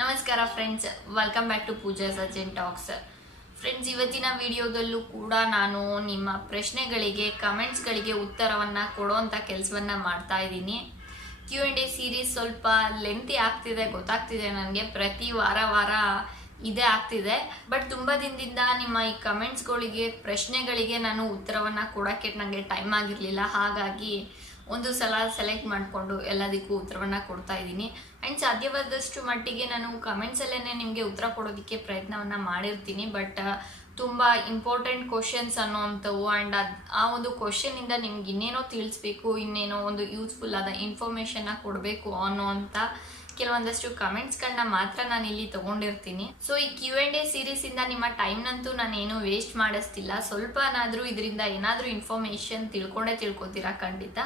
ನಮಸ್ಕಾರ friends, welcome back to Pooja Sachin talks. Friends, ಇವತ್ತಿನ ವಿಡಿಯೋದಲ್ಲೂ ಕೂಡ ನಾನು ನಿಮ್ಮ ಪ್ರಶ್ನೆಗಳಿಗೆ ಕಮೆಂಟ್ಸ್ಗಳಿಗೆ ಉತ್ತರವನ್ನು ಕೊಡೋವಂಥ ಕೆಲಸವನ್ನು ಮಾಡ್ತಾ ಇದ್ದೀನಿ. Q&A ಸೀರೀಸ್ ಸ್ವಲ್ಪ ಲೆಂತಿ ಆಗ್ತಿದೆ, ಗೊತ್ತಾಗ್ತಿದೆ ನನಗೆ. ಪ್ರತಿ ವಾರ ಇದೇ ಆಗ್ತಿದೆ. ಬಟ್ ತುಂಬ ದಿನದಿಂದ ನಿಮ್ಮ ಈ ಕಮೆಂಟ್ಸ್ಗಳಿಗೆ ಪ್ರಶ್ನೆಗಳಿಗೆ ನಾನು ಉತ್ತರವನ್ನು ಕೊಡೋಕ್ಕೆ ನನಗೆ ಟೈಮ್ ಆಗಿರಲಿಲ್ಲ. ಹಾಗಾಗಿ ಒಂದು ಸಲ ಸೆಲೆಕ್ಟ್ ಮಾಡಿಕೊಂಡು ಎಲ್ಲದಕ್ಕೂ ಉತ್ತರವನ್ನು ಕೊಡ್ತಾ ಇದ್ದೀನಿ. ಆ್ಯಂಡ್ ಸಾಧ್ಯವಾದಷ್ಟು ಮಟ್ಟಿಗೆ ನಾನು ಕಮೆಂಟ್ಸಲ್ಲೇ ನಿಮಗೆ ಉತ್ತರ ಕೊಡೋದಕ್ಕೆ ಪ್ರಯತ್ನವನ್ನು ಮಾಡಿರ್ತೀನಿ. ಬಟ್ ತುಂಬ ಇಂಪಾರ್ಟೆಂಟ್ ಕ್ವಶನ್ಸ್ ಅನ್ನೋವಂಥವು ಆ್ಯಂಡ್ ಆ ಒಂದು ಕ್ವಶನಿಂದ ನಿಮ್ಗೆ ಇನ್ನೇನೋ ತಿಳಿಸ್ಬೇಕು, ಇನ್ನೇನೋ ಒಂದು ಯೂಸ್ಫುಲ್ ಆದ ಇನ್ಫಾರ್ಮೇಷನ್ನ ಕೊಡಬೇಕು ಅನ್ನೋವಂಥ ಕೆಲವೊಂದಷ್ಟು ಕಮೆಂಟ್ಸ್ಗಳನ್ನ ಮಾತ್ರ ನಾನು ಇಲ್ಲಿ ತೊಗೊಂಡಿರ್ತೀನಿ. ಸೊ ಈ Q&A ಸೀರೀಸಿಂದ ನಿಮ್ಮ ಟೈಮ್ನಂತೂ ನಾನೇನು ವೇಸ್ಟ್ ಮಾಡಿಸ್ತಿಲ್ಲ. ಸ್ವಲ್ಪನಾದರೂ ಇದರಿಂದ ಏನಾದರೂ ಇನ್ಫಾರ್ಮೇಷನ್ ತಿಳ್ಕೊತೀರಾ ಖಂಡಿತ.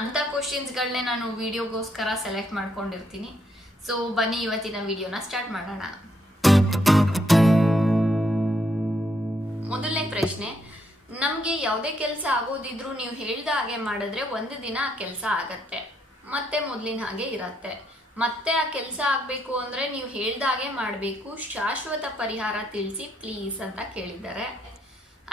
ಅಂಥ ಕ್ವಶನ್ಸ್ಗಳನ್ನೇ ನಾನು ವಿಡಿಯೋಗೋಸ್ಕರ ಸೆಲೆಕ್ಟ್ ಮಾಡ್ಕೊಂಡಿರ್ತೀನಿ. ಸೊ ಬನ್ನಿ ಇವತ್ತಿನ ವಿಡಿಯೋನ ಸ್ಟಾರ್ಟ್ ಮಾಡೋಣ. ಮೊದಲನೇ ಪ್ರಶ್ನೆ, ನಮಗೆ ಯಾವುದೇ ಕೆಲಸ ಆಗೋದಿದ್ರು ನೀವು ಹೇಳ್ದ ಹಾಗೆ ಮಾಡಿದ್ರೆ ಒಂದು ದಿನ ಆ ಕೆಲಸ ಆಗತ್ತೆ, ಮತ್ತೆ ಮೊದಲಿನ ಹಾಗೆ ಇರತ್ತೆ. ಮತ್ತೆ ಆ ಕೆಲಸ ಆಗಬೇಕು ಅಂದರೆ ನೀವು ಹೇಳ್ದ ಹಾಗೆ ಮಾಡಬೇಕು. ಶಾಶ್ವತ ಪರಿಹಾರ ತಿಳಿಸಿ ಪ್ಲೀಸ್ ಅಂತ ಕೇಳಿದ್ದಾರೆ.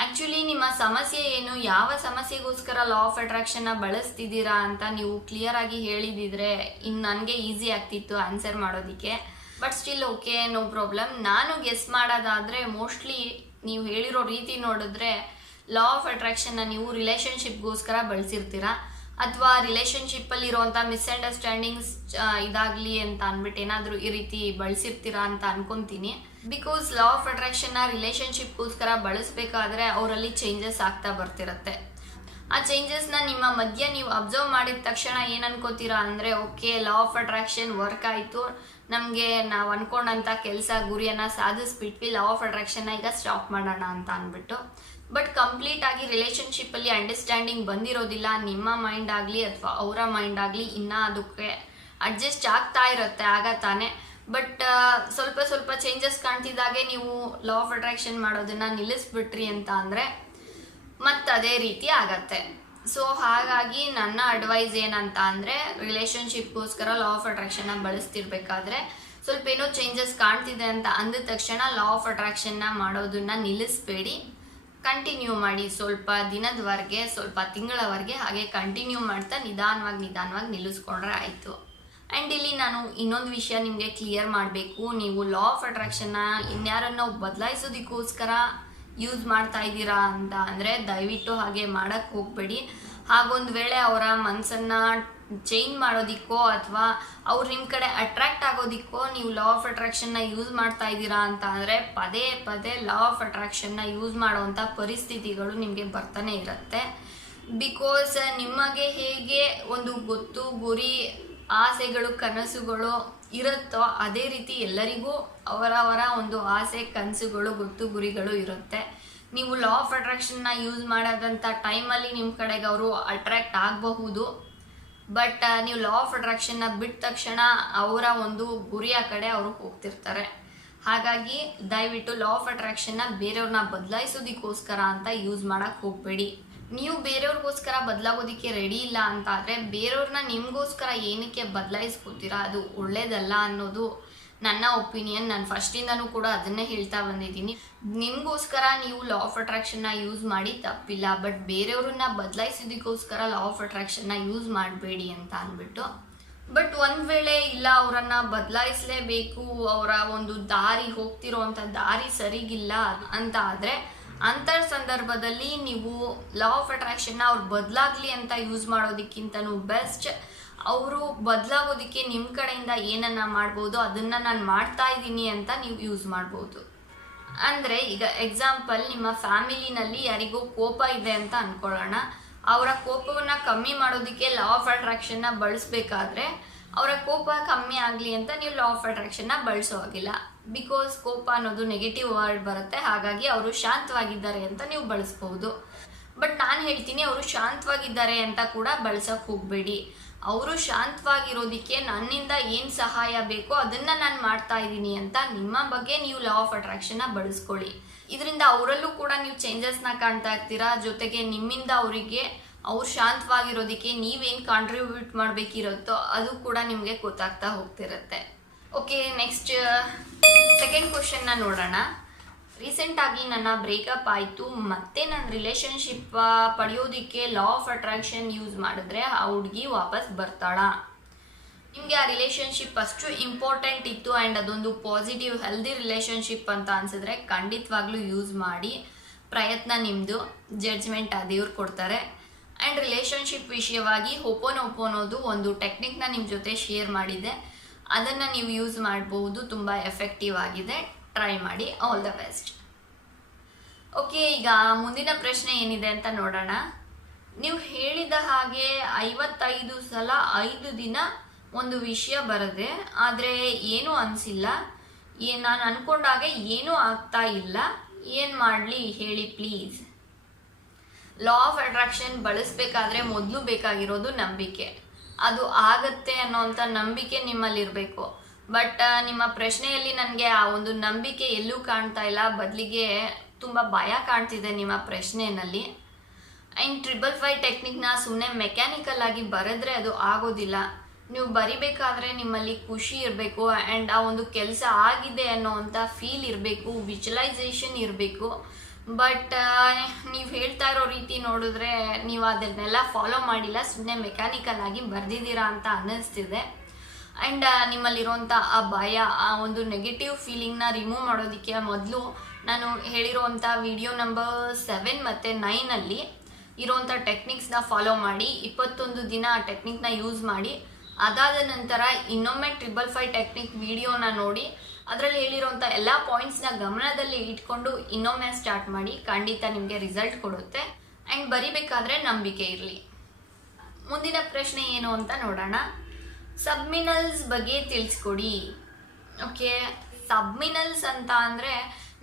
ಆ್ಯಕ್ಚುಲಿ ನಿಮ್ಮ ಸಮಸ್ಯೆ ಏನು, ಯಾವ ಸಮಸ್ಯೆಗೋಸ್ಕರ ಲಾ ಆಫ್ ಅಟ್ರಾಕ್ಷನ್ನ ಬಳಸ್ತಿದ್ದೀರಾ ಅಂತ ನೀವು ಕ್ಲಿಯರ್ ಆಗಿ ಹೇಳಿದಿದ್ರೆ ಇನ್ನು ನನಗೆ ಈಸಿ ಆಗ್ತಿತ್ತು ಆನ್ಸರ್ ಮಾಡೋದಕ್ಕೆ. But still okay, no problem. ನಾನು ಗೆಸ್ ಮಾಡೋದಾದರೆ ಮೋಸ್ಟ್ಲಿ ನೀವು ಹೇಳಿರೋ ರೀತಿ ನೋಡಿದ್ರೆ ಲಾ ಆಫ್ ಅಟ್ರಾಕ್ಷನ್ನ ನೀವು ರಿಲೇಷನ್ಶಿಪ್ಗೋಸ್ಕರ ಬಳಸಿರ್ತೀರಾ, ಅಥವಾ ರಿಲೇಷನ್ಶಿಪ್ಪಲ್ಲಿ ಇರೋವಂಥ ಮಿಸ್ಅಂಡರ್ಸ್ಟ್ಯಾಂಡಿಂಗ್ಸ್ ಇದಾಗಲಿ ಅಂತ ಅಂದ್ಬಿಟ್ಟು ಏನಾದರೂ ಈ ರೀತಿ ಬಳಸಿರ್ತೀರಾ ಅಂತ ಅನ್ಕೊತೀನಿ. ಬಿಕಾಸ್ ಲಾ ಆಫ್ ಅಟ್ರಾಕ್ಷನ್ನ ರಿಲೇಷನ್ಶಿಪ್ಗೋಸ್ಕರ ಬಳಸಬೇಕಾದ್ರೆ ಅವರಲ್ಲಿ ಚೇಂಜಸ್ ಆಗ್ತಾ ಬರ್ತಿರತ್ತೆ. ಆ ಚೇಂಜಸ್ನ ನಿಮ್ಮ ಮಧ್ಯೆ ನೀವು ಅಬ್ಸರ್ವ್ ಮಾಡಿದ ತಕ್ಷಣ ಏನು ಅನ್ಕೋತೀರಾ ಅಂದರೆ, okay, law of attraction work ಆಯಿತು, ನಮಗೆ ನಾವು ಅನ್ಕೊಂಡಂಥ ಕೆಲಸ ಗುರಿಯನ್ನು ಸಾಧಿಸ್ಬಿಟ್ವಿ, ಲಾ ಆಫ್ ಅಟ್ರಾಕ್ಷನ್ನ ಈಗ ಸ್ಟಾಪ್ ಮಾಡೋಣ ಅಂತ ಅಂದ್ಬಿಟ್ಟು. ಬಟ್ ಕಂಪ್ಲೀಟ್ ಆಗಿ ರಿಲೇಷನ್ಶಿಪ್ಪಲ್ಲಿ ಅಂಡರ್ಸ್ಟ್ಯಾಂಡಿಂಗ್ ಬಂದಿರೋದಿಲ್ಲ. ನಿಮ್ಮ ಮೈಂಡ್ ಆಗಲಿ ಅಥವಾ ಅವರ ಮೈಂಡ್ ಆಗಲಿ ಇನ್ನೂ ಅದಕ್ಕೆ ಅಡ್ಜಸ್ಟ್ ಆಗ್ತಾ ಇರುತ್ತೆ, ಆಗ ತಾನೇ. ಬಟ್ ಸ್ವಲ್ಪ ಚೇಂಜಸ್ ಕಾಣ್ತಿದ್ದಾಗೆ ನೀವು ಲಾ ಆಫ್ ಅಟ್ರಾಕ್ಷನ್ ಮಾಡೋದನ್ನು ನಿಲ್ಲಿಸ್ಬಿಟ್ರಿ ಅಂತ ಅಂದರೆ ಮತ್ತೆ ಅದೇ ರೀತಿ ಆಗತ್ತೆ. ಸೊ ಹಾಗಾಗಿ ನನ್ನ ಅಡ್ವೈಸ್ ಏನಂತ ಅಂದರೆ, ರಿಲೇಷನ್ಶಿಪ್ಗೋಸ್ಕರ ಲಾ ಆಫ್ ಅಟ್ರಾಕ್ಷನ್ನ ಬಳಸ್ತಿರ್ಬೇಕಾದ್ರೆ ಸ್ವಲ್ಪ ಏನೋ ಚೇಂಜಸ್ ಕಾಣ್ತಿದೆ ಅಂತ ಅಂದ ತಕ್ಷಣ ಲಾ ಆಫ್ ಅಟ್ರಾಕ್ಷನ್ನ ಮಾಡೋದನ್ನು ನಿಲ್ಲಿಸ್ಬೇಡಿ. ಕಂಟಿನ್ಯೂ ಮಾಡಿ, ಸ್ವಲ್ಪ ದಿನದವರೆಗೆ, ಸ್ವಲ್ಪ ತಿಂಗಳವರೆಗೆ ಹಾಗೆ ಕಂಟಿನ್ಯೂ ಮಾಡ್ತಾ ನಿಧಾನವಾಗಿ ನಿಲ್ಲಿಸ್ಕೊಂಡ್ರೆ ಆಯಿತು. ಆ್ಯಂಡ್ ಇಲ್ಲಿ ನಾನು ಇನ್ನೊಂದು ವಿಷಯ ನಿಮಗೆ ಕ್ಲಿಯರ್ ಮಾಡಬೇಕು. ನೀವು ಲಾ ಆಫ್ ಅಟ್ರಾಕ್ಷನ್ನ ಇನ್ಯಾರನ್ನೋ ಬದಲಾಯಿಸೋದಕ್ಕೋಸ್ಕರ ಯೂಸ್ ಮಾಡ್ತಾ ಇದ್ದೀರಾ ಅಂತ ಅಂದರೆ ದಯವಿಟ್ಟು ಹಾಗೆ ಮಾಡೋಕ್ಕೆ ಹೋಗಬೇಡಿ. ಹಾಗೊಂದು ವೇಳೆ ಅವರ ಮನಸ್ಸನ್ನು ಚೇಂಜ್ ಮಾಡೋದಿಕ್ಕೋ ಅಥವಾ ಅವ್ರು ನಿಮ್ಮ ಕಡೆ ಅಟ್ರಾಕ್ಟ್ ಆಗೋದಿಕ್ಕೋ ನೀವು ಲಾ ಆಫ್ ಅಟ್ರಾಕ್ಷನ್ನ ಯೂಸ್ ಮಾಡ್ತಾ ಇದ್ದೀರಾ ಅಂತ ಅಂದರೆ ಪದೇ ಲಾ ಆಫ್ ಅಟ್ರಾಕ್ಷನ್ನ ಯೂಸ್ ಮಾಡುವಂಥ ಪರಿಸ್ಥಿತಿಗಳು ನಿಮಗೆ ಬರ್ತಾನೆ ಇರುತ್ತೆ. ಬಿಕಾಸ್ ನಿಮಗೆ ಹೇಗೆ ಒಂದು ಗೊತ್ತು, ಗುರಿ, ಆಸೆಗಳು, ಕನಸುಗಳು ಇರುತ್ತೋ ಅದೇ ರೀತಿ ಎಲ್ಲರಿಗೂ ಅವರವರ ಒಂದು ಆಸೆ, ಕನಸುಗಳು, ಗೊತ್ತು, ಗುರಿಗಳು ಇರುತ್ತೆ. ನೀವು ಲಾ ಆಫ್ ಅಟ್ರಾಕ್ಷನ್ನ ಯೂಸ್ ಮಾಡೋದಂಥ ಟೈಮಲ್ಲಿ ನಿಮ್ಮ ಕಡೆಗೆ ಅವರು ಅಟ್ರಾಕ್ಟ್ ಆಗಬಹುದು. ಬಟ್ ನೀವು ಲಾ ಆಫ್ ಅಟ್ರಾಕ್ಷನ್ನ ಬಿಟ್ಟ ತಕ್ಷಣ ಅವರ ಒಂದು ಗುರಿಯ ಕಡೆ ಅವರು ಹೋಗ್ತಿರ್ತಾರೆ. ಹಾಗಾಗಿ ದಯವಿಟ್ಟು ಲಾ ಆಫ್ ಅಟ್ರಾಕ್ಷನ್ನ ಬೇರೆಯವ್ರನ್ನ ಬದಲಾಯಿಸೋದಕ್ಕೋಸ್ಕರ ಅಂತ ಯೂಸ್ ಮಾಡೋಕ್ಕೆ ಹೋಗಬೇಡಿ. ನೀವು ಬೇರೆಯವ್ರಿಗೋಸ್ಕರ ಬದಲಾಗೋದಕ್ಕೆ ರೆಡಿ ಇಲ್ಲ ಅಂತ ಆದರೆ ಬೇರೆಯವ್ರನ್ನ ನಿಮಗೋಸ್ಕರ ಏನಕ್ಕೆ ಬದಲಾಯಿಸ್ಕೊತೀರಾ, ಅದು ಒಳ್ಳೇದಲ್ಲ ಅನ್ನೋದು ನನ್ನ ಒಪಿನಿಯನ್. ನಾನು ಫಸ್ಟಿಂದನೂ ಕೂಡ ಅದನ್ನೇ ಹೇಳ್ತಾ ಬಂದಿದ್ದೀನಿ. ನಿಮಗೋಸ್ಕರ ನೀವು ಲಾ ಆಫ್ ಅಟ್ರಾಕ್ಷನ್ನ ಯೂಸ್ ಮಾಡಿ ತಪ್ಪಿಲ್ಲ, ಬಟ್ ಬೇರೆಯವ್ರನ್ನ ಬದಲಾಯಿಸೋದಕ್ಕೋಸ್ಕರ ಲಾ ಆಫ್ ಅಟ್ರಾಕ್ಷನ್ನ ಯೂಸ್ ಮಾಡಬೇಡಿ ಅಂತ ಅಂದ್ಬಿಟ್ಟು. ಬಟ್ ಒಂದು ವೇಳೆ ಇಲ್ಲ, ಅವರನ್ನು ಬದಲಾಯಿಸಲೇಬೇಕು, ಅವರ ಒಂದು ದಾರಿ, ಹೋಗ್ತಿರೋವಂಥ ದಾರಿ ಸರಿಗಿಲ್ಲ ಅಂತ ಆದರೆ ಅಂಥ ಸಂದರ್ಭದಲ್ಲಿ ನೀವು ಲಾ ಆಫ್ ಅಟ್ರಾಕ್ಷನ್ನ ಅವ್ರು ಬದಲಾಗಲಿ ಅಂತ ಯೂಸ್ ಮಾಡೋದಕ್ಕಿಂತನೂ ಬೆಸ್ಟ್ ಅವರು ಬದಲಾಗೋದಕ್ಕೆ ನಿಮ್ಮ ಕಡೆಯಿಂದ ಏನನ್ನ ಮಾಡ್ಬೋದು ಅದನ್ನು ನಾನು ಮಾಡ್ತಾ ಇದ್ದೀನಿ ಅಂತ ನೀವು ಯೂಸ್ ಮಾಡ್ಬೋದು. ಅಂದರೆ ಈಗ ಎಕ್ಸಾಂಪಲ್, ನಿಮ್ಮ ಫ್ಯಾಮಿಲಿನಲ್ಲಿ ಯಾರಿಗೂ ಕೋಪ ಇದೆ ಅಂತ ಅಂದ್ಕೊಳ್ಳೋಣ. ಅವರ ಕೋಪವನ್ನು ಕಮ್ಮಿ ಮಾಡೋದಕ್ಕೆ ಲಾ ಆಫ್ ಅಟ್ರಾಕ್ಷನ್ನ ಬಳಸಬೇಕಾದ್ರೆ ಅವರ ಕೋಪ ಕಮ್ಮಿ ಆಗಲಿ ಅಂತ ನೀವು ಲಾ ಆಫ್ ಅಟ್ರಾಕ್ಷನ್ನ ಬಳಸೋ ಹಾಗಿಲ್ಲ. ಬಿಕಾಸ್ ಕೋಪ ಅನ್ನೋದು ನೆಗೆಟಿವ್ ವರ್ಡ್ ಬರುತ್ತೆ. ಹಾಗಾಗಿ ಅವರು ಶಾಂತವಾಗಿದ್ದಾರೆ ಅಂತ ನೀವು ಬಳಸ್ಬೋದು. ಬಟ್ ನಾನು ಹೇಳ್ತೀನಿ, ಅವರು ಶಾಂತವಾಗಿದ್ದಾರೆ ಅಂತ ಕೂಡ ಬಳಸೋಕ್ಕೆ ಹೋಗಬೇಡಿ. ಅವರು ಶಾಂತವಾಗಿರೋದಕ್ಕೆ ನನ್ನಿಂದ ಏನು ಸಹಾಯ ಬೇಕೋ ಅದನ್ನು ನಾನು ಮಾಡ್ತಾ ಇದ್ದೀನಿ ಅಂತ ನಿಮ್ಮ ಬಗ್ಗೆ ನೀವು ಲಾ ಆಫ್ ಅಟ್ರಾಕ್ಷನ್ನ ಬಳಸ್ಕೊಳ್ಳಿ. ಇದರಿಂದ ಅವರಲ್ಲೂ ಕೂಡ ನೀವು ಚೇಂಜಸ್ನ ಕಾಣ್ತಾ ಇರ್ತೀರಾ. ಜೊತೆಗೆ ನಿಮ್ಮಿಂದ ಅವರಿಗೆ ಅವ್ರು ಶಾಂತವಾಗಿರೋದಕ್ಕೆ ನೀವೇನು ಕಾಂಟ್ರಿಬ್ಯೂಟ್ ಮಾಡಬೇಕಿರುತ್ತೋ ಅದು ಕೂಡ ನಿಮಗೆ ಗೊತ್ತಾಗ್ತಾ ಹೋಗ್ತಿರುತ್ತೆ. ಓಕೆ, ನೆಕ್ಸ್ಟ್ ಸೆಕೆಂಡ್ ಕ್ವಶನ್ನ ನೋಡೋಣ. ರೀಸೆಂಟಾಗಿ ನನ್ನ ಬ್ರೇಕಪ್ ಆಯಿತು, ಮತ್ತೆ ನನ್ನ ರಿಲೇಷನ್ಶಿಪ್ ಪಡೆಯೋದಕ್ಕೆ ಲಾ ಆಫ್ ಅಟ್ರಾಕ್ಷನ್ ಯೂಸ್ ಮಾಡಿದ್ರೆ ಆ ಹುಡುಗಿ ವಾಪಸ್ ಬರ್ತಾಳಾ? ನಿಮಗೆ ಆ ರಿಲೇಷನ್ಶಿಪ್ ಅಷ್ಟು ಇಂಪಾರ್ಟೆಂಟ್ ಇತ್ತು ಆ್ಯಂಡ್ ಅದೊಂದು ಪಾಸಿಟಿವ್ ಹೆಲ್ದಿ ರಿಲೇಷನ್ಶಿಪ್ ಅಂತ ಅನಿಸಿದ್ರೆ ಖಂಡಿತವಾಗ್ಲೂ ಯೂಸ್ ಮಾಡಿ. ಪ್ರಯತ್ನ ನಿಮ್ಮದು, ಜಡ್ಜ್ಮೆಂಟ್ ಆ ದೇವ್ರು ಕೊಡ್ತಾರೆ. ಆ್ಯಂಡ್ ರಿಲೇಷನ್ಶಿಪ್ ವಿಷಯವಾಗಿ ಹೋಪೋನೋದು ಒಂದು ಟೆಕ್ನಿಕ್ನ ನಿಮ್ಮ ಜೊತೆ ಶೇರ್ ಮಾಡಿದೆ, ಅದನ್ನು ನೀವು ಯೂಸ್ ಮಾಡ್ಬೋದು. ತುಂಬ ಎಫೆಕ್ಟಿವ್ ಆಗಿದೆ, ಟ್ರೈ ಮಾಡಿ. All the best. ಓಕೆ, ಈಗ ಮುಂದಿನ ಪ್ರಶ್ನೆ ಏನಿದೆ ಅಂತ ನೋಡೋಣ. ನೀವು ಹೇಳಿದ ಹಾಗೆ 55 ಸಲ 5 ದಿನ ಒಂದು ವಿಷಯ ಬರದೆ, ಆದರೆ ಏನೂ ಅನಿಸಿಲ್ಲ, ನಾನು ಅಂದ್ಕೊಂಡಾಗೆ ಏನೂ ಆಗ್ತಾ ಇಲ್ಲ, ಏನು ಮಾಡಲಿ ಹೇಳಿ ಪ್ಲೀಸ್. ಲಾ ಆಫ್ ಅಟ್ರಾಕ್ಷನ್ ಬಳಸಬೇಕಾದ್ರೆ ಮೊದಲು ಬೇಕಾಗಿರೋದು ನಂಬಿಕೆ. ಅದು ಆಗತ್ತೆ ಅನ್ನೋಂಥ ನಂಬಿಕೆ ನಿಮ್ಮಲ್ಲಿರಬೇಕು. ಬಟ್ ನಿಮ್ಮ ಪ್ರಶ್ನೆಯಲ್ಲಿ ನನಗೆ ಆ ಒಂದು ನಂಬಿಕೆ ಎಲ್ಲೂ ಕಾಣ್ತಾ ಇಲ್ಲ, ಬದಲಿಗೆ ತುಂಬ ಭಯ ಕಾಣ್ತಿದೆ ನಿಮ್ಮ ಪ್ರಶ್ನೆಯಲ್ಲಿ. ಆ್ಯಂಡ್ 555 ಟೆಕ್ನಿಕ್ನ ಸುಮ್ಮನೆ ಮೆಕ್ಯಾನಿಕಲ್ ಆಗಿ ಬರೆದ್ರೆ ಅದು ಆಗೋದಿಲ್ಲ. ನೀವು ಬರಿಬೇಕಾದ್ರೆ ನಿಮ್ಮಲ್ಲಿ ಖುಷಿ ಇರಬೇಕು ಆ್ಯಂಡ್ ಆ ಒಂದು ಕೆಲಸ ಆಗಿದೆ ಅನ್ನೋವಂಥ ಫೀಲ್ ಇರಬೇಕು, ವಿಜುವಲೈಸೇಷನ್ ಇರಬೇಕು. ಬಟ್ ನೀವು ಹೇಳ್ತಾ ಇರೋ ರೀತಿ ನೋಡಿದ್ರೆ ನೀವು ಅದನ್ನೆಲ್ಲ ಫಾಲೋ ಮಾಡಿಲ್ಲ, ಸುಮ್ಮನೆ ಮೆಕ್ಯಾನಿಕಲ್ ಆಗಿ ಬರೆದಿದ್ದೀರಾ ಅಂತ ಅನ್ನಿಸ್ತಿದೆ. ಆ್ಯಂಡ್ ನಿಮ್ಮಲ್ಲಿರುವಂಥ ಆ ಭಯ, ಆ ಒಂದು ನೆಗೆಟಿವ್ ಫೀಲಿಂಗ್ನ ರಿಮೂವ್ ಮಾಡೋದಕ್ಕೆ ಮೊದಲು ನಾನು ಹೇಳಿರುವಂಥ ವಿಡಿಯೋ ನಂಬರ್ 7 ಮತ್ತು 9 ಇರೋವಂಥ ಟೆಕ್ನಿಕ್ಸ್ನ ಫಾಲೋ ಮಾಡಿ. 21 ದಿನ ಆ ಟೆಕ್ನಿಕ್ನ ಯೂಸ್ ಮಾಡಿ. ಅದಾದ ನಂತರ ಇನ್ನೊಮ್ಮೆ 555 ಟೆಕ್ನಿಕ್ ವಿಡಿಯೋನ ನೋಡಿ, ಅದರಲ್ಲಿ ಹೇಳಿರೋಂಥ ಎಲ್ಲ ಪಾಯಿಂಟ್ಸ್ನ ಗಮನದಲ್ಲಿ ಇಟ್ಕೊಂಡು ಇನ್ನೊಮ್ಮೆ ಸ್ಟಾರ್ಟ್ ಮಾಡಿ. ಖಂಡಿತ ನಿಮಗೆ ರಿಸಲ್ಟ್ ಕೊಡುತ್ತೆ. ಆ್ಯಂಡ್ ಬರಿಬೇಕಾದ್ರೆ ನಂಬಿಕೆ ಇರಲಿ. ಮುಂದಿನ ಪ್ರಶ್ನೆ ಏನು ಅಂತ ನೋಡೋಣ. ಸಬ್ಮಿನಲ್ಸ್ ಬಗ್ಗೆ ತಿಳಿಸ್ಕೊಡಿ. ಓಕೆ, ಸಬ್ಮಿನಲ್ಸ್ ಅಂತ ಅಂದರೆ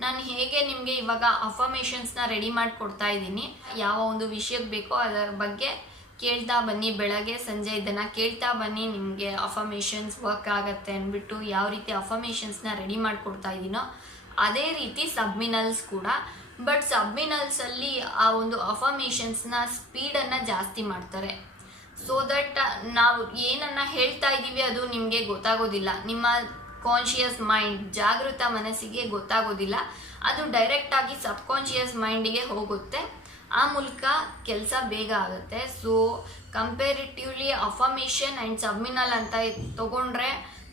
ನಾನು ಹೇಗೆ ನಿಮಗೆ ಇವಾಗ ಅಫರ್ಮೇಷನ್ಸ್ನ ರೆಡಿ ಮಾಡಿ ಕೊಡ್ತಾ ಇದ್ದೀನಿ. ಯಾವ ಒಂದು ವಿಷಯಕ್ಕೆ ಬೇಕೋ ಅದರ ಬಗ್ಗೆ ಕೇಳ್ತಾ ಬನ್ನಿ, ಬೆಳಗ್ಗೆ ಸಂಜೆ ಇದನ್ನು ಕೇಳ್ತಾ ಬನ್ನಿ, ನಿಮಗೆ ಅಫರ್ಮೇಷನ್ಸ್ ವರ್ಕ್ ಆಗುತ್ತೆ ಅಂದ್ಬಿಟ್ಟು ಯಾವ ರೀತಿ ಅಫರ್ಮೇಷನ್ಸ್ನ ರೆಡಿ ಮಾಡಿಕೊಡ್ತಾ ಇದ್ದೀನೋ ಅದೇ ರೀತಿ ಸಬ್ಮಿನಲ್ಸ್ ಕೂಡ. ಬಟ್ ಸಬ್ಮಿನಲ್ಸಲ್ಲಿ ಆ ಒಂದು ಅಫರ್ಮೇಷನ್ಸ್ನ ಸ್ಪೀಡನ್ನು ಜಾಸ್ತಿ ಮಾಡ್ತಾರೆ. ಸೊ ದಟ್ ನಾವು ಏನನ್ನು ಹೇಳ್ತಾ ಇದ್ದೀವಿ ಅದು ನಿಮಗೆ ಗೊತ್ತಾಗೋದಿಲ್ಲ, ನಿಮ್ಮ ಕಾನ್ಷಿಯಸ್ ಮೈಂಡ್, ಜಾಗೃತ ಮನಸ್ಸಿಗೆ ಗೊತ್ತಾಗೋದಿಲ್ಲ. ಅದು ಡೈರೆಕ್ಟಾಗಿ ಸಬ್ಕಾನ್ಷಿಯಸ್ ಮೈಂಡಿಗೆ ಹೋಗುತ್ತೆ, ಆ ಮೂಲಕ ಕೆಲಸ ಬೇಗ ಆಗುತ್ತೆ. ಸೊ ಕಂಪೇರಿಟಿವ್ಲಿ ಅಫರ್ಮೇಷನ್ ಆ್ಯಂಡ್ ಸಬ್ಮಿನಲ್ ಅಂತ ತೊಗೊಂಡ್ರೆ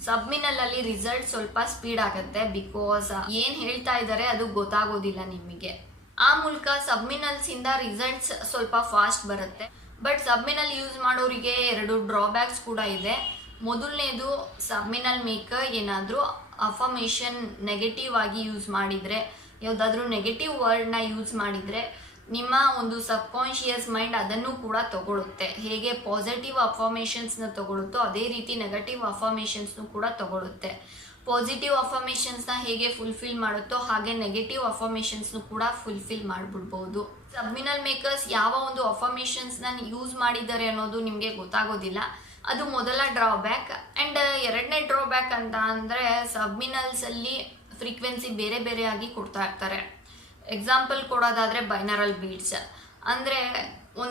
ಸಬ್ಮಿನಲಲ್ಲಿ ರಿಸಲ್ಟ್ ಸ್ವಲ್ಪ ಸ್ಪೀಡ್ ಆಗುತ್ತೆ. ಬಿಕಾಸ್ ಏನು ಹೇಳ್ತಾ ಇದ್ದಾರೆ ಅದು ಗೊತ್ತಾಗೋದಿಲ್ಲ ನಿಮಗೆ. ಆ ಮೂಲಕ ಸಬ್ಮಿನಲ್ಸಿಂದ ರಿಸಲ್ಟ್ಸ್ ಸ್ವಲ್ಪ ಫಾಸ್ಟ್ ಬರುತ್ತೆ. ಬಟ್ ಸಬ್ಮಿನಲ್ ಯೂಸ್ ಮಾಡೋರಿಗೆ 2 ಡ್ರಾಬ್ಯಾಕ್ಸ್ ಕೂಡ ಇದೆ. ಮೊದಲನೇದು, ಸಬ್ಮಿನಲ್ ಮೇಕರ್ ಏನಾದರೂ ಅಫರ್ಮೇಷನ್ ನೆಗೆಟಿವ್ ಆಗಿ ಯೂಸ್ ಮಾಡಿದರೆ, ಯಾವುದಾದ್ರೂ ನೆಗೆಟಿವ್ ವರ್ಡ್ನ ಯೂಸ್ ಮಾಡಿದರೆ ನಿಮ್ಮ ಒಂದು ಸಬ್ಕಾನ್ಷಿಯಸ್ ಮೈಂಡ್ ಅದನ್ನು ಕೂಡ ತಗೊಳುತ್ತೆ. ಹೇಗೆ ಪಾಸಿಟಿವ್ ಅಫರ್ಮೇಷನ್ಸ್ನ ತಗೊಳುತ್ತೋ ಅದೇ ರೀತಿ ನೆಗೆಟಿವ್ ಅಫರ್ಮೇಷನ್ಸ್ನು ಕೂಡ ತಗೊಳುತ್ತೆ. ಪಾಸಿಟಿವ್ ಅಫರ್ಮೇಷನ್ಸ್ನ ಹೇಗೆ ಫುಲ್ಫಿಲ್ ಮಾಡುತ್ತೋ ಹಾಗೆ ನೆಗೆಟಿವ್ ಅಫರ್ಮೇಷನ್ಸ್ನು ಕೂಡ ಫುಲ್ಫಿಲ್ ಮಾಡಿಬಿಡ್ಬೋದು. ಸಬ್ಮಿನಲ್ ಮೇಕರ್ಸ್ ಯಾವ ಒಂದು ಅಫರ್ಮೇಷನ್ಸ್ನ ಯೂಸ್ ಮಾಡಿದ್ದಾರೆ ಅನ್ನೋದು ನಿಮಗೆ ಗೊತ್ತಾಗೋದಿಲ್ಲ, ಅದು ಮೊದಲ ಡ್ರಾಬ್ಯಾಕ್. ಆ್ಯಂಡ್ ಎರಡನೇ ಡ್ರಾಬ್ಯಾಕ್ ಅಂತ ಅಂದರೆ ಸಬ್ಮಿನಲ್ಸಲ್ಲಿ ಫ್ರೀಕ್ವೆನ್ಸಿ ಬೇರೆ ಬೇರೆಯಾಗಿ ಕೊಡ್ತಾ ಇರ್ತಾರೆ. ಎಕ್ಸಾಂಪಲ್ ಕೊಡೋದಾದರೆ ಬೈನರಲ್ ಬೀಟ್ಸ್ ಅಂದರೆ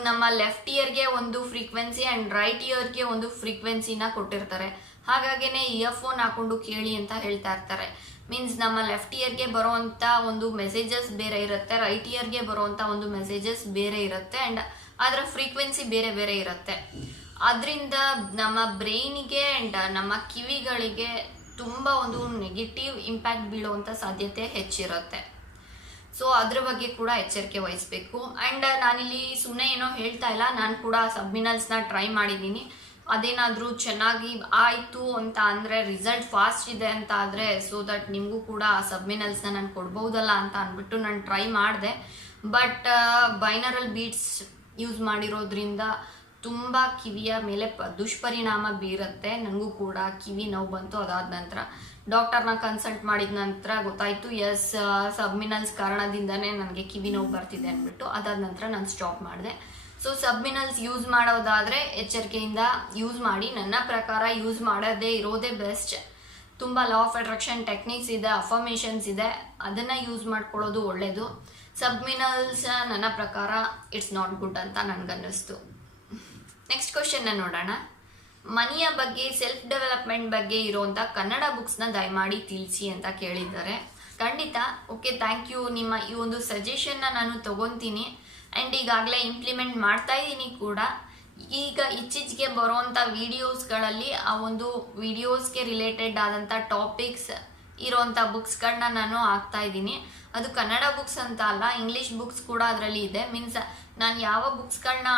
ನಮ್ಮ ಲೆಫ್ಟ್ ಇಯರ್ಗೆ ಒಂದು ಫ್ರೀಕ್ವೆನ್ಸಿ ಆ್ಯಂಡ್ ರೈಟ್ ಇಯರ್ಗೆ ಒಂದು ಫ್ರೀಕ್ವೆನ್ಸಿನ ಕೊಟ್ಟಿರ್ತಾರೆ. ಹಾಗಾಗಿನೇ ಇಯರ್ಫೋನ್ ಹಾಕೊಂಡು ಕೇಳಿ ಅಂತ ಹೇಳ್ತಾ ಇರ್ತಾರೆ. ಮೀನ್ಸ್ ನಮ್ಮ ಲೆಫ್ಟ್ ಇಯರ್ಗೆ ಬರೋವಂಥ ಒಂದು ಮೆಸೇಜಸ್ ಬೇರೆ ಇರುತ್ತೆ, ರೈಟ್ ಇಯರ್ಗೆ ಬರೋವಂಥ ಒಂದು ಮೆಸೇಜಸ್ ಬೇರೆ ಇರುತ್ತೆ, ಆ್ಯಂಡ್ ಅದರ ಫ್ರೀಕ್ವೆನ್ಸಿ ಬೇರೆ ಬೇರೆ ಇರುತ್ತೆ. ಅದರಿಂದ ನಮ್ಮ ಬ್ರೈನಿಗೆ ಆ್ಯಂಡ್ ನಮ್ಮ ಕಿವಿಗಳಿಗೆ ತುಂಬ ಒಂದು ನೆಗೆಟಿವ್ ಇಂಪ್ಯಾಕ್ಟ್ ಬೀಳುವಂಥ ಸಾಧ್ಯತೆ ಹೆಚ್ಚಿರುತ್ತೆ. ಸೊ ಅದ್ರ ಬಗ್ಗೆ ಕೂಡ ಎಚ್ಚರಿಕೆ ವಹಿಸಬೇಕು. ಆ್ಯಂಡ್ ನಾನಿಲ್ಲಿ ಸುಮ್ಮನೆ ಏನೋ ಹೇಳ್ತಾ ಇಲ್ಲ, ನಾನು ಕೂಡ ಸಬ್ಮಿನಲ್ಸ್ನ ಟ್ರೈ ಮಾಡಿದ್ದೀನಿ. ಅದೇನಾದರೂ ಚೆನ್ನಾಗಿ ಆಯಿತು ಅಂತ ಅಂದರೆ, ರಿಸಲ್ಟ್ ಫಾಸ್ಟ್ ಇದೆ ಅಂತ ಆದರೆ, ಸೊ ದಟ್ ನಿಮಗೂ ಕೂಡ ಆ ಸಬ್ಮಿನಲ್ಸ್ನ ನಾನು ಕೊಡ್ಬೋದಲ್ಲ ಅಂತ ಅಂದ್ಬಿಟ್ಟು ನಾನು ಟ್ರೈ ಮಾಡಿದೆ. ಬಟ್ ಬೈನರಲ್ ಬೀಟ್ಸ್ ಯೂಸ್ ಮಾಡಿರೋದ್ರಿಂದ ತುಂಬ ಕಿವಿಯ ಮೇಲೆ ದುಷ್ಪರಿಣಾಮ ಬೀರುತ್ತೆ. ನನಗೂ ಕೂಡ ಕಿವಿ ನೋವು ಬಂತು. ಅದಾದ ನಂತರ ಡಾಕ್ಟರ್ನ ಕನ್ಸಲ್ಟ್ ಮಾಡಿದ ನಂತರ ಗೊತ್ತಾಯಿತು, ಎಸ್ ಸಬ್ಮಿನಲ್ಸ್ ಕಾರಣದಿಂದನೇ ನನಗೆ ಕಿವಿ ನೋವು ಬರ್ತಿದೆ ಅಂದ್ಬಿಟ್ಟು. ಅದಾದ ನಂತರ ನಾನು ಸ್ಟಾಪ್ ಮಾಡಿದೆ. ಸೊ ಸಬ್ಮಿನಲ್ಸ್ ಯೂಸ್ ಮಾಡೋದಾದರೆ ಎಚ್ಚರಿಕೆಯಿಂದ ಯೂಸ್ ಮಾಡಿ. ನನ್ನ ಪ್ರಕಾರ ಯೂಸ್ ಮಾಡೋದೇ ಇರೋದೇ ಬೆಸ್ಟ್. ತುಂಬ ಲಾ ಆಫ್ ಅಟ್ರಾಕ್ಷನ್ ಟೆಕ್ನಿಕ್ಸ್ ಇದೆ, ಅಫರ್ಮೇಷನ್ಸ್ ಇದೆ, ಅದನ್ನು ಯೂಸ್ ಮಾಡ್ಕೊಳ್ಳೋದು ಒಳ್ಳೆಯದು. ಸಬ್ಮಿನಲ್ಸ್ ನನ್ನ ಪ್ರಕಾರ ಇಟ್ಸ್ ನಾಟ್ ಗುಡ್ ಅಂತ ನನಗನ್ನಿಸ್ತು. ನೆಕ್ಸ್ಟ್ ಕ್ವಶನ್ನ ನೋಡೋಣ. ಮನಿಯ ಬಗ್ಗೆ, ಸೆಲ್ಫ್ ಡೆವಲಪ್ಮೆಂಟ್ ಬಗ್ಗೆ ಇರುವಂಥ ಕನ್ನಡ ಬುಕ್ಸ್ನ ದಯಮಾಡಿ ತಿಳಿಸಿ ಅಂತ ಕೇಳಿದ್ದಾರೆ. ಖಂಡಿತ. Okay, thank you. ನಿಮ್ಮ ಈ ಒಂದು ಸಜೆಷನ್ನ ನಾನು ತಗೊತೀನಿ ಆ್ಯಂಡ್ ಈಗಾಗಲೇ ಇಂಪ್ಲಿಮೆಂಟ್ ಮಾಡ್ತಾ ಇದ್ದೀನಿ ಕೂಡ. ಈಗ ಇತ್ತೀಚೆಗೆ ಬರುವಂಥ ವೀಡಿಯೋಸ್ಗಳಲ್ಲಿ ಆ ಒಂದು ವೀಡಿಯೋಸ್ಗೆ ರಿಲೇಟೆಡ್ ಆದಂಥ ಟಾಪಿಕ್ಸ್ ಇರೋವಂಥ ಬುಕ್ಸ್ಗಳನ್ನ ನಾನು ಹಾಕ್ತಾ ಇದ್ದೀನಿ. ಅದು ಕನ್ನಡ ಬುಕ್ಸ್ ಅಂತ ಅಲ್ಲ, ಇಂಗ್ಲೀಷ್ ಬುಕ್ಸ್ ಕೂಡ ಅದರಲ್ಲಿ ಇದೆ. ಮೀನ್ಸ್ ನಾನು ಯಾವ ಬುಕ್ಸ್ಗಳನ್ನ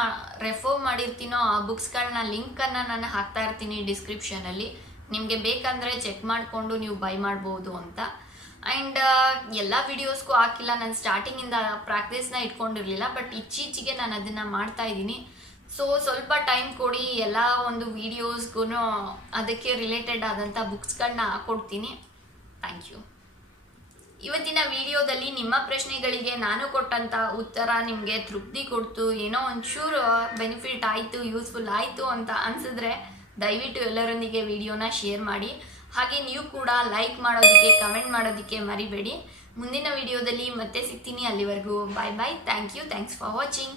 ರೆಫರ್ ಮಾಡಿರ್ತೀನೋ ಆ ಬುಕ್ಸ್ಗಳನ್ನ ಲಿಂಕನ್ನು ನಾನು ಹಾಕ್ತಾ ಇರ್ತೀನಿ ಡಿಸ್ಕ್ರಿಪ್ಷನಲ್ಲಿ. ನಿಮಗೆ ಬೇಕಂದರೆ ಚೆಕ್ ಮಾಡಿಕೊಂಡು ನೀವು ಬೈ ಮಾಡ್ಬೋದು ಅಂತ. ಆ್ಯಂಡ್ ಎಲ್ಲ ವಿಡಿಯೋಸ್ಗೂ ಹಾಕಿಲ್ಲ, ನಾನು ಸ್ಟಾರ್ಟಿಂಗಿಂದ ಪ್ರಾಕ್ಟೀಸ್ನ ಇಟ್ಕೊಂಡಿರಲಿಲ್ಲ, ಬಟ್ ಇತ್ತೀಚೆಗೆ ನಾನು ಅದನ್ನು ಮಾಡ್ತಾ ಇದ್ದೀನಿ. ಸೊ ಸ್ವಲ್ಪ ಟೈಮ್ ಕೊಡಿ, ಎಲ್ಲ ಒಂದು ವೀಡಿಯೋಸ್ಗೂ ಅದಕ್ಕೆ ರಿಲೇಟೆಡ್ ಆದಂಥ ಬುಕ್ಸ್ಗಳನ್ನ ಹಾಕ್ಕೊಡ್ತೀನಿ. Thank you. ಇವತ್ತಿನ ವಿಡಿಯೋದಲ್ಲಿ ನಿಮ್ಮ ಪ್ರಶ್ನೆಗಳಿಗೆ ನಾನು ಕೊಟ್ಟಂಥ ಉತ್ತರ ನಿಮಗೆ ತೃಪ್ತಿ ಕೊಡ್ತು, ಏನೋ ಒಂಚೂರು ಬೆನಿಫಿಟ್ ಆಯಿತು, ಯೂಸ್ಫುಲ್ ಆಯಿತು ಅಂತ ಅನಿಸಿದ್ರೆ ದಯವಿಟ್ಟು ಎಲ್ಲರೊಂದಿಗೆ ವಿಡಿಯೋನ ಶೇರ್ ಮಾಡಿ. ಹಾಗೆ ನೀವು ಕೂಡ ಲೈಕ್ ಮಾಡೋದಕ್ಕೆ, ಕಮೆಂಟ್ ಮಾಡೋದಕ್ಕೆ ಮರಿಬೇಡಿ. ಮುಂದಿನ ವಿಡಿಯೋದಲ್ಲಿ ಮತ್ತೆ ಸಿಗ್ತೀನಿ. ಅಲ್ಲಿವರೆಗೂ bye bye. Thank you. Thanks for watching.